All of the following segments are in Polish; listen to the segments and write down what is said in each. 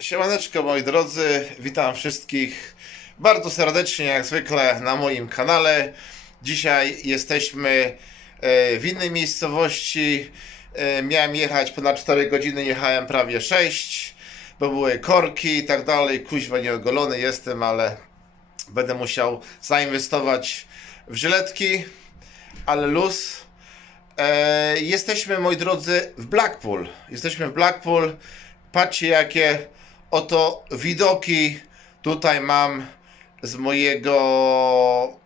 Siemaneczko moi drodzy, witam wszystkich bardzo serdecznie jak zwykle na moim kanale. Dzisiaj jesteśmy e, w innej miejscowości. E, Miałem jechać ponad 4 godziny, jechałem prawie 6, bo były korki i tak dalej. Kuźwa nieogolony jestem, ale będę musiał zainwestować w żyletki, ale luz. E, jesteśmy, moi drodzy, w Blackpool. Jesteśmy w Blackpool. Patrzcie, jakie oto widoki tutaj mam z mojego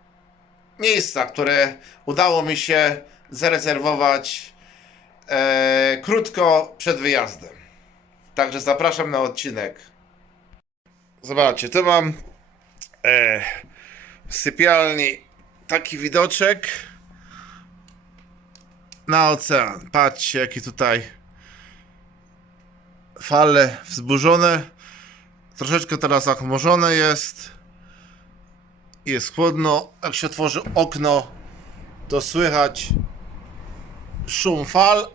miejsca, które udało mi się zarezerwować e, krótko przed wyjazdem. Także zapraszam na odcinek. Zobaczcie, tu mam e, w sypialni taki widoczek na ocean. Patrzcie, jaki tutaj fale wzburzone. Troszeczkę teraz zachmurzone jest. Jest chłodno. Jak się otworzy okno, to słychać szum fal.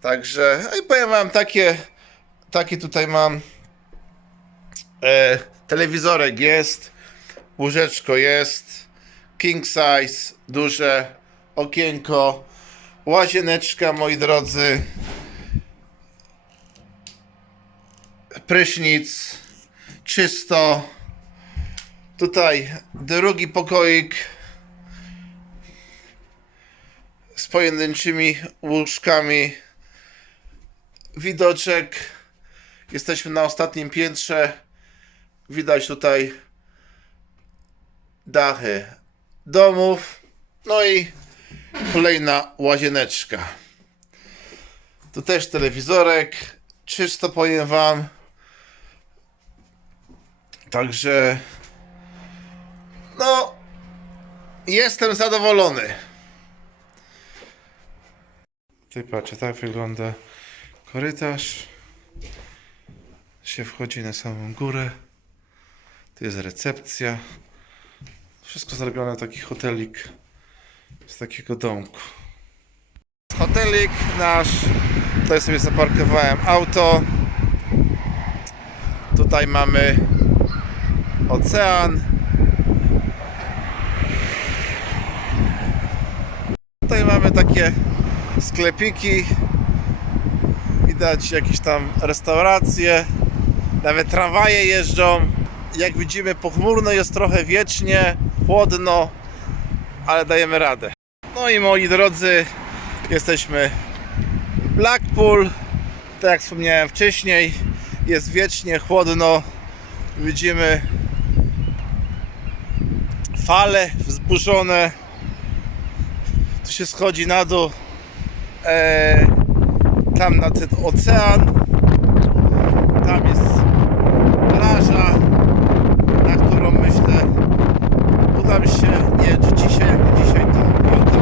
Także, no i powiem wam, takie, takie tutaj mam. E, telewizorek jest, łóżeczko jest, king size, duże, okienko, łazieneczka, moi drodzy, prysznic, czysto. Tutaj drugi pokoik z pojedynczymi łóżkami. Widoczek. Jesteśmy na ostatnim piętrze. Widać tutaj dachy domów. No i kolejna łazieneczka. Tu też telewizorek. Czysto powiem wam. Także no jestem zadowolony. Tutaj patrzę, tak wygląda korytarz. Się wchodzi na samą górę. Tu jest recepcja. Wszystko zrobione taki hotelik z takiego domku. Hotelik nasz. Tutaj sobie zaparkowałem auto. Tutaj mamy ocean. Tutaj mamy takie sklepiki. Widać jakieś tam restauracje. Nawet tramwaje jeżdżą. Jak widzimy, pochmurno jest trochę wiecznie, chłodno, ale dajemy radę. No i moi drodzy, jesteśmy w Blackpool. Tak jak wspomniałem wcześniej, jest wiecznie chłodno. Widzimy fale wzburzone. Tu się schodzi na dół. E, tam na ten ocean. Tam jest plaża, na którą myślę uda mi się, nie czy dzisiaj, jak dzisiaj, to jutro.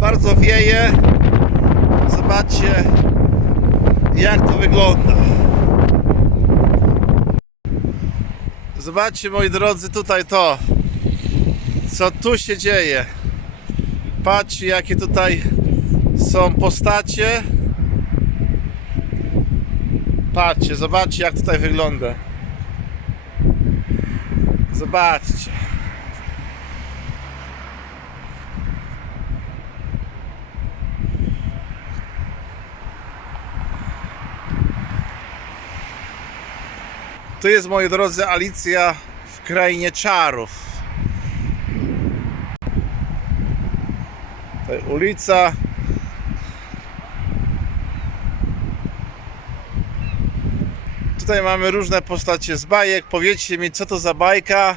Bardzo wieje. Zobaczcie, jak to wygląda. Zobaczcie, moi drodzy, tutaj to, co tu się dzieje. Patrzcie, jakie tutaj są postacie. Patrzcie, zobaczcie, jak tutaj wygląda. Zobaczcie. To jest, moi drodzy, Alicja w krainie czarów. Tutaj ulica. Tutaj mamy różne postacie z bajek. Powiedzcie mi, co to za bajka?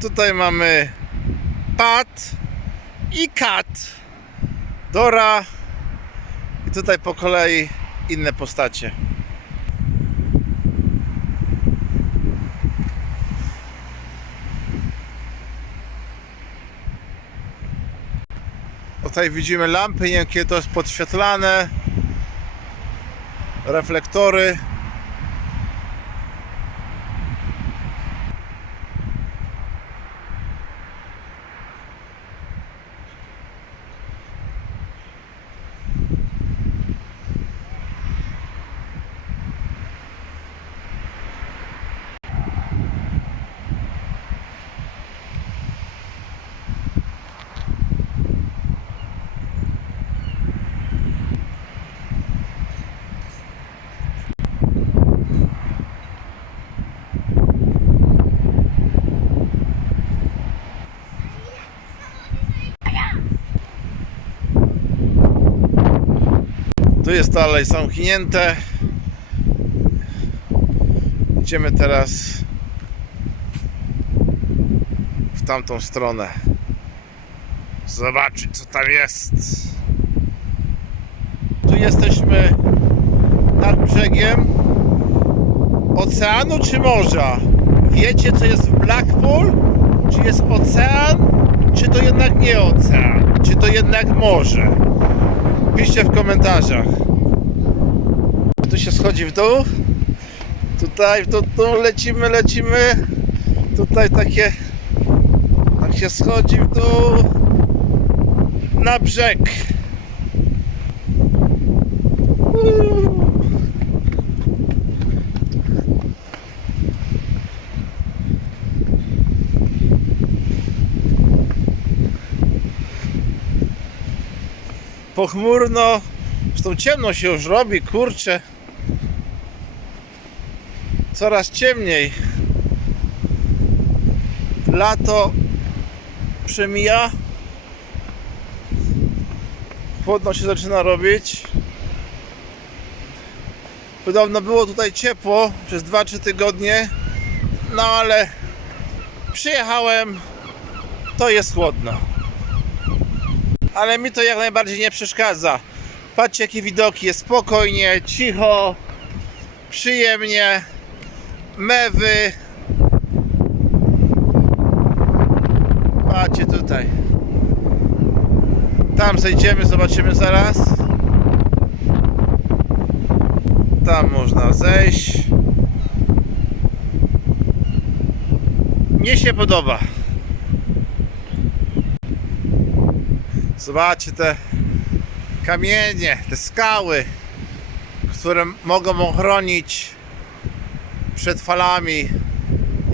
Tutaj mamy Pat i Kat. Dora. I tutaj po kolei inne postacie. Tutaj widzimy lampy, nie wiem kiedy to jest podświetlane. Reflektory. Jest dalej zamknięte. Idziemy teraz w tamtą stronę. Zobaczyć co tam jest. Tu jesteśmy nad brzegiem oceanu czy morza? Wiecie co jest w Blackpool? Czy jest ocean, czy to jednak nie ocean? Czy to jednak morze? Piszcie w komentarzach. Tu się schodzi w dół. Tutaj w dół, dół lecimy, lecimy. Tutaj takie tak się schodzi w dół na brzeg. Pochmurno, zresztą ciemno się już robi, kurczę. Coraz ciemniej. Lato przemija. Chłodno się zaczyna robić. Podobno było tutaj ciepło przez 2-3 tygodnie. No ale przyjechałem, to jest chłodno. Ale mi to jak najbardziej nie przeszkadza. Patrzcie jakie widoki, jest spokojnie, cicho, przyjemnie, mewy. Patrzcie tutaj. Tam zejdziemy, zobaczymy zaraz. Tam można zejść. Mnie się podoba. Zobaczcie te kamienie, te skały, które mogą ochronić przed falami.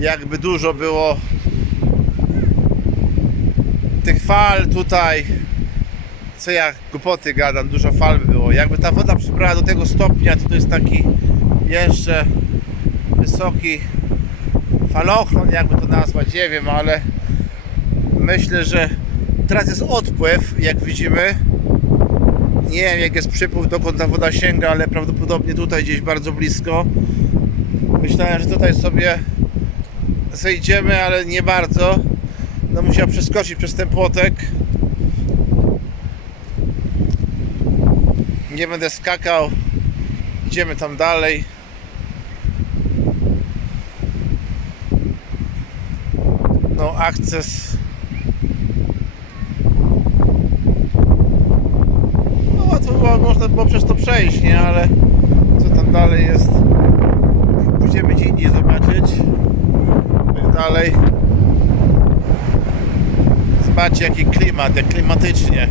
Jakby dużo było tych fal tutaj. Co ja głupoty gadam, dużo fal by było. Jakby ta woda przybrała do tego stopnia, to to jest taki jeszcze wysoki falochron, jakby to nazwać, nie wiem, ale myślę, że teraz jest odpływ, jak widzimy. Nie wiem, jak jest przypływ, dokąd ta woda sięga, ale prawdopodobnie tutaj gdzieś bardzo blisko. Myślałem, że tutaj sobie zejdziemy, ale nie bardzo. No musiał przeskoczyć przez ten płotek. Nie będę skakał. Idziemy tam dalej. No, akces. No, łatwo było, można było przez to przejść, nie? Ale co tam dalej jest? Pójdziemy gdzie indziej zobaczyć. Tak dalej. Zobaczcie jaki klimat, jak klimatycznie.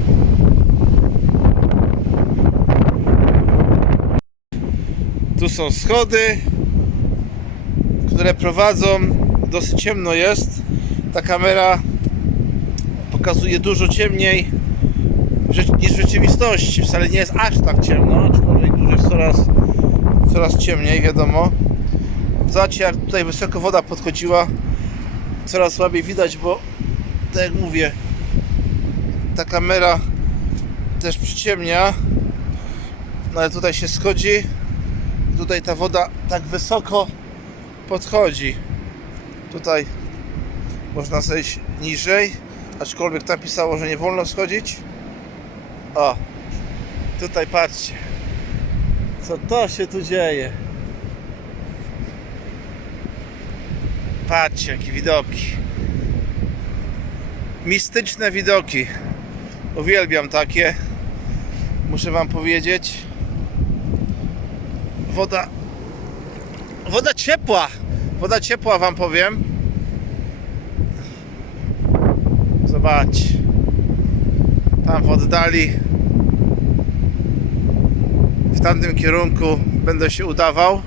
Tu są schody, które prowadzą. Dosyć ciemno jest. Ta kamera pokazuje dużo ciemniej niż w rzeczywistości. Wcale nie jest aż tak ciemno, aczkolwiek już jest coraz, coraz ciemniej, wiadomo. Zobaczcie, jak tutaj wysoko woda podchodziła. Coraz słabiej widać, bo tak jak mówię, ta kamera też przyciemnia. No ale tutaj się schodzi. I Tutaj ta woda tak wysoko podchodzi. Tutaj można zejść niżej, aczkolwiek tam pisało, że nie wolno schodzić. O, tutaj patrzcie, co to się tu dzieje. Patrzcie, jakie widoki. Mistyczne widoki. Uwielbiam takie. Muszę wam powiedzieć. Woda. Woda ciepła. Woda ciepła wam powiem. Zobacz. Tam w oddali. W tamtym kierunku będę się udawał.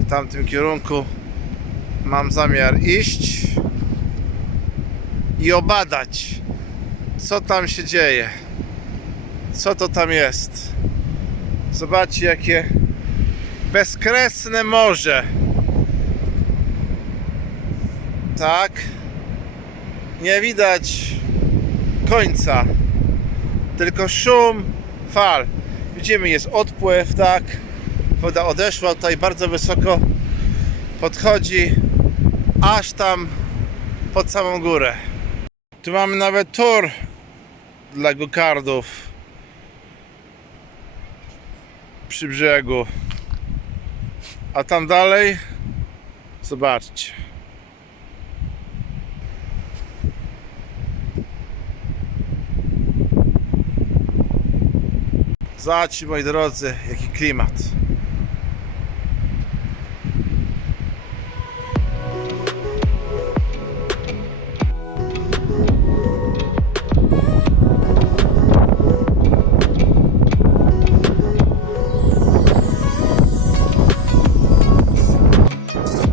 W tamtym kierunku mam zamiar iść i obadać, co tam się dzieje, co to tam jest. Zobaczcie, jakie bezkresne morze. Tak, nie widać końca. tylko szum fal. Widzimy, jest odpływ, tak. Woda odeszła, tutaj bardzo wysoko podchodzi, aż tam pod samą górę. Tu mamy nawet tor dla gokardów przy brzegu. A tam dalej zobaczcie. Zobaczcie moi drodzy, jaki klimat.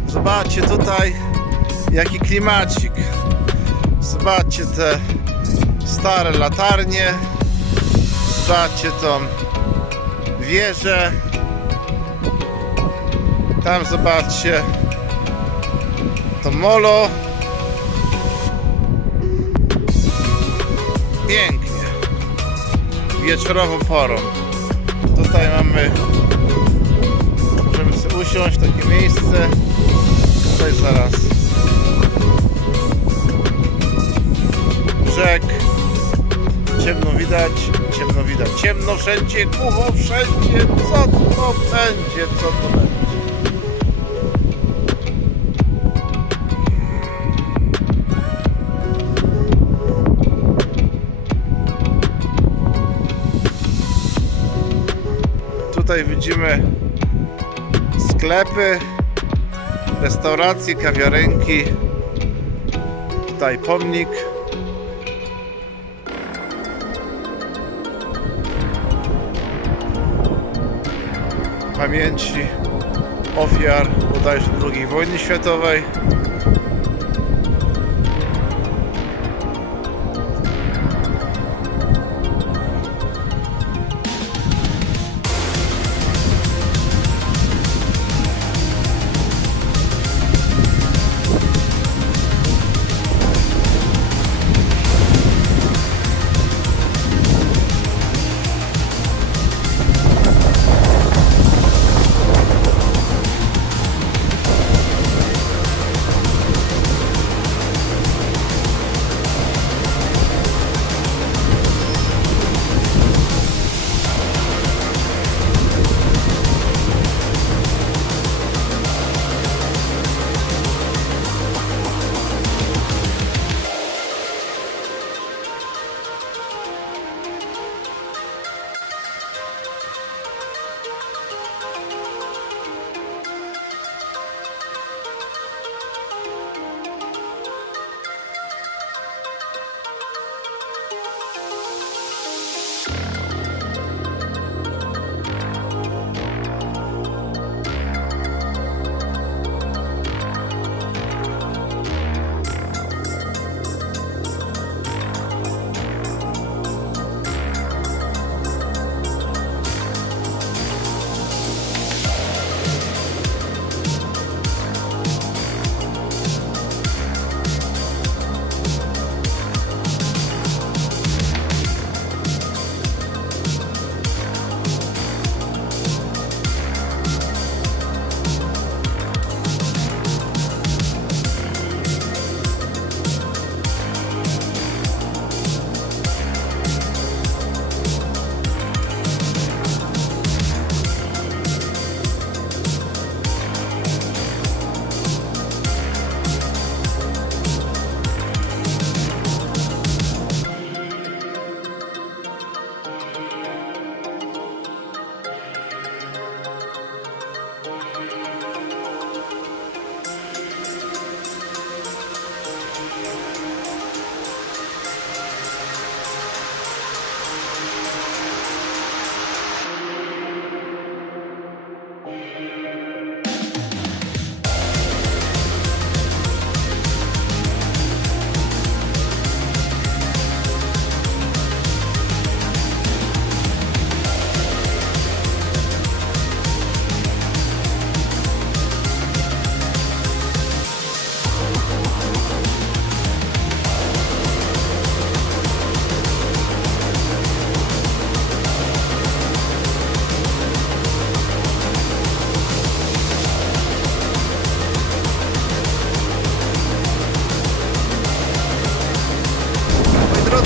Zobaczcie tutaj jaki klimacik. Zobaczcie te stare latarnie. Zobaczcie tą wieżę. Tam zobaczcie to molo. Pięknie. Wieczorową porą. Tutaj mamy Możemy sobie usiąść, takie miejsce. Tutaj zaraz brzeg. Ciemno widać, ciemno widać. Ciemno wszędzie, głucho wszędzie. Co to będzie, co to będzie? Tutaj widzimy sklepy, restauracje, kawiarenki. Tutaj pomnik. Pamięci ofiar bodajże II wojny światowej.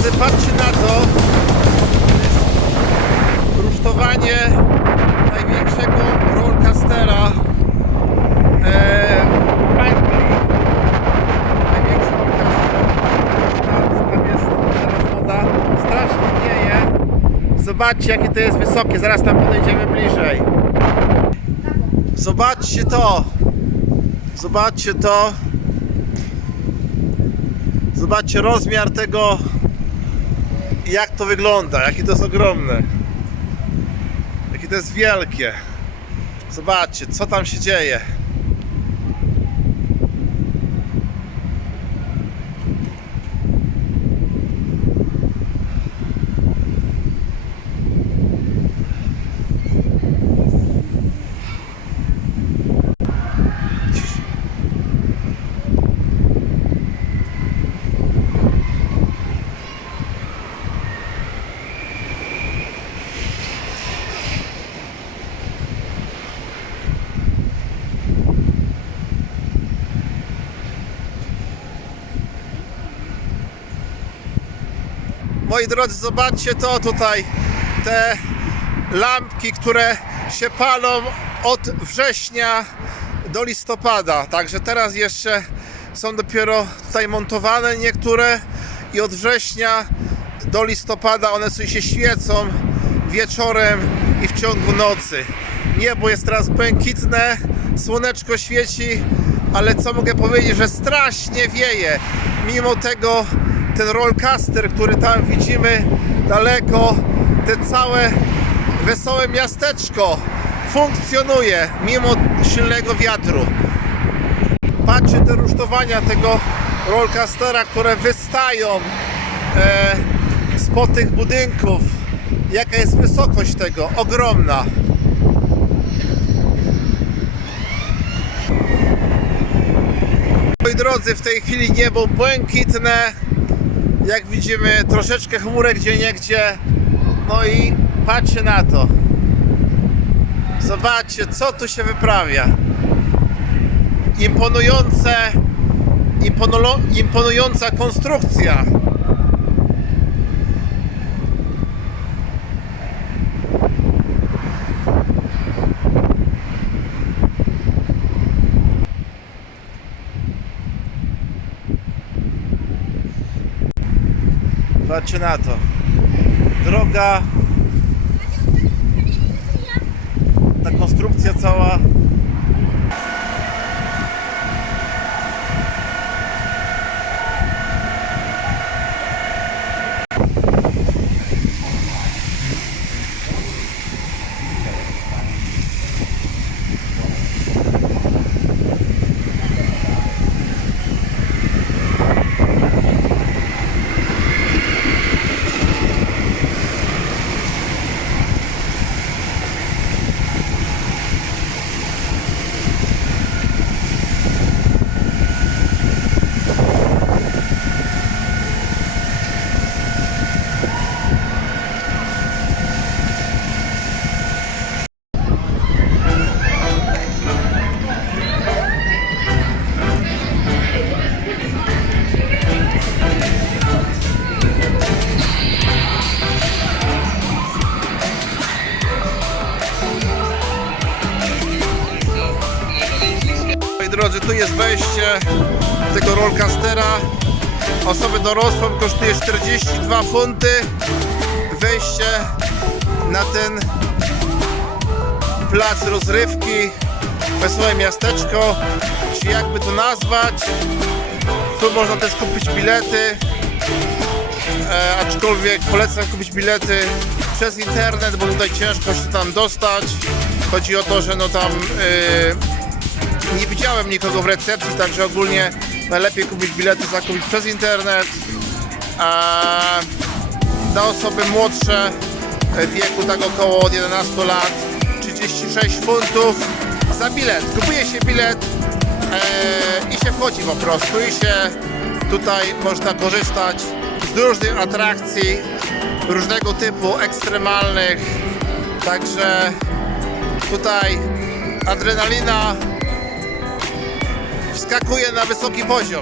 Drodzy, patrzcie na to. Rusztowanie największego rollcastera e. Zobaczcie jakie to jest wysokie. Zaraz tam podejdziemy bliżej. Zobaczcie to. Zobaczcie to. Zobaczcie rozmiar tego, to wygląda, jakie to jest ogromne. Jakie to jest wielkie. Zobaczcie, co tam się dzieje. Moi drodzy, zobaczcie to tutaj. Te lampki, które się palą od września do listopada. Także teraz jeszcze są dopiero tutaj montowane niektóre i od września do listopada one sobie się świecą wieczorem i w ciągu nocy. Niebo jest teraz błękitne, słoneczko świeci, ale co mogę powiedzieć, że strasznie wieje. Mimo tego ten rollcaster, który tam widzimy daleko, te całe wesołe miasteczko funkcjonuje mimo silnego wiatru. Patrzcie te rusztowania tego rollcastera, które wystają e, spod tych budynków. Jaka jest wysokość tego? Ogromna. Moi drodzy, w tej chwili niebo błękitne. Jak widzimy, troszeczkę chmurek gdzie niegdzie. No i patrzcie na to. Zobaczcie, co tu się wyprawia. Imponujące, imponulo, imponująca konstrukcja. Patrzcie na to. Droga. Ta konstrukcja cała. Tego rollcastera. Osobę dorosłą kosztuje 42 funty. Wejście na ten plac rozrywki, wesołe miasteczko, czy jakby to nazwać. Tu można też kupić bilety, e, aczkolwiek polecam kupić bilety przez internet, bo tutaj ciężko się tam dostać. Chodzi o to, że no tam e, nie widziałem nikogo w recepcji, także ogólnie najlepiej kupić bilety zakupić przez internet. A dla osoby młodsze w wieku tak około od 11 lat 36 funtów za bilet. Kupuje się bilet e, i się wchodzi po prostu i się tutaj można korzystać z różnych atrakcji różnego typu ekstremalnych. Także tutaj adrenalina wyskakuje na wysoki poziom.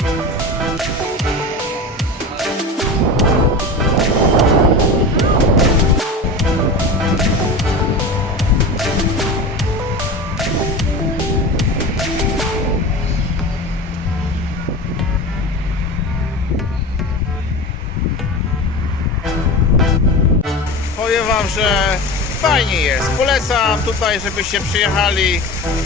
Powiem wam, że fajnie jest. Polecam tutaj, żebyście przyjechali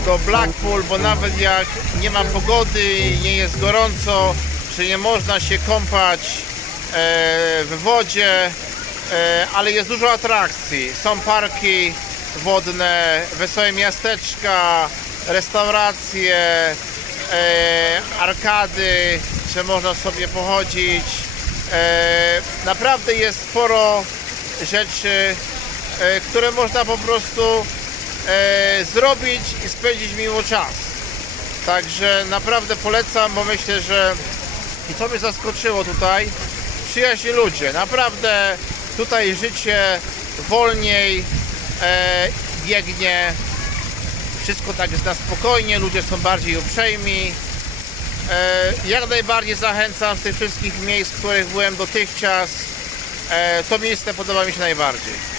do Blackpool, bo nawet jak nie ma pogody nie jest gorąco, czy nie można się kąpać e, w wodzie, e, ale jest dużo atrakcji. Są parki wodne, wesołe miasteczka, restauracje, e, arkady, że można sobie pochodzić. Naprawdę jest sporo rzeczy, które można po prostu e, zrobić i spędzić miło czas. Także naprawdę polecam, bo myślę, że i co mnie zaskoczyło tutaj, przyjaźni ludzie. Naprawdę tutaj życie wolniej e, biegnie, wszystko tak jest na spokojnie, ludzie są bardziej uprzejmi. E, jak najbardziej zachęcam z tych wszystkich miejsc, w których byłem dotychczas. E, to miejsce podoba mi się najbardziej.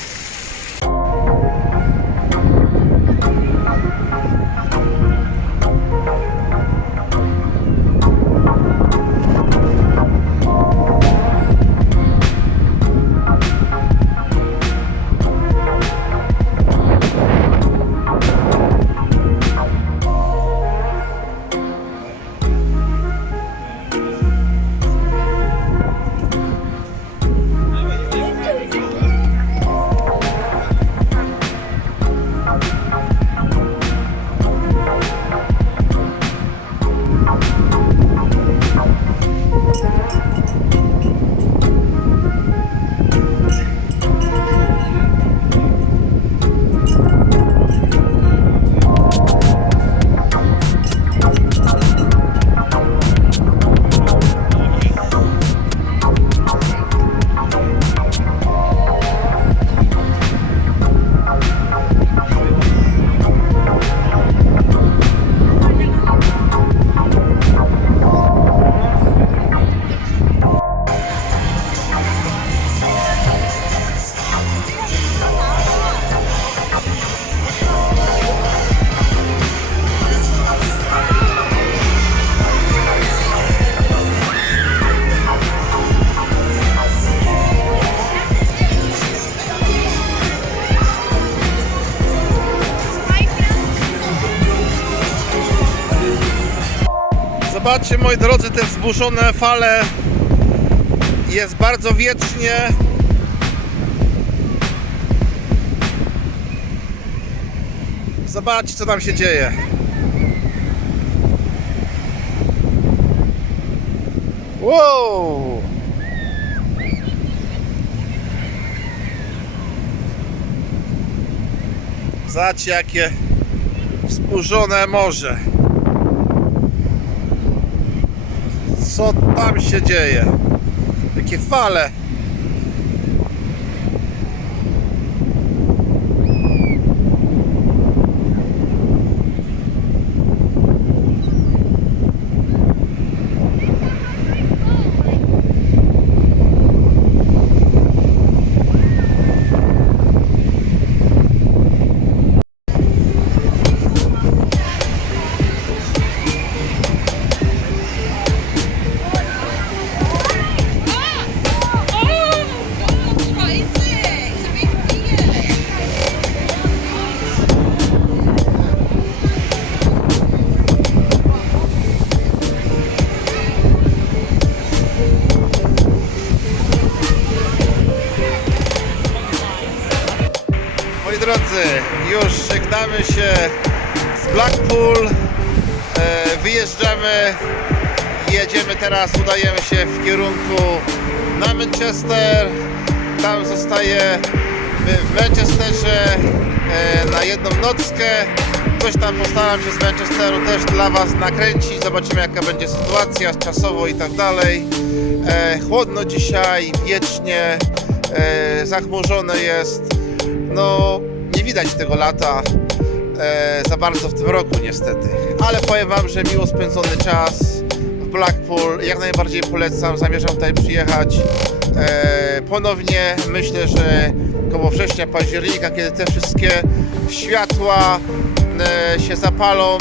Zobaczcie moi drodzy te wzburzone fale. Jest bardzo wietrznie. Zobaczcie co tam się dzieje. Wow! Zobaczcie jakie wzburzone morze. Co tam się dzieje. Jakie fale. Z Blackpool. E, wyjeżdżamy. Jedziemy teraz, udajemy się w kierunku na Manchester. Tam zostajemy w Manchesterze e, na jedną nockę. Coś tam postaram się z Manchesteru też dla Was nakręcić. Zobaczymy jaka będzie sytuacja czasowo i tak dalej. E, chłodno dzisiaj, wiecznie, zachmurzone jest. No, nie widać tego lata e, za bardzo w tym roku niestety. Ale powiem Wam, że miło spędzony czas w Blackpool. Jak najbardziej polecam, zamierzam tutaj przyjechać e, ponownie. Myślę, że koło września, października, kiedy te wszystkie światła e, się zapalą,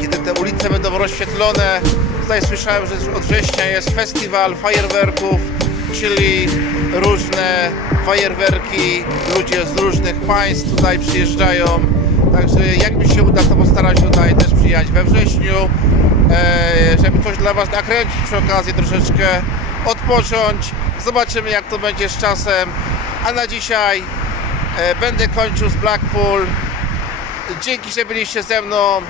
kiedy te ulice będą rozświetlone. Tutaj słyszałem, że od września jest festiwal fajerwerków, czyli różne fajerwerki, ludzie z różnych państw tutaj przyjeżdżają. Także jak mi się uda, to postaram się tutaj też przyjechać we wrześniu, e, żeby coś dla Was nakręcić przy okazji, troszeczkę odpocząć. Zobaczymy jak to będzie z czasem. A na dzisiaj e, będę kończył z Blackpool. Dzięki, że byliście ze mną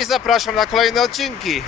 i zapraszam na kolejne odcinki.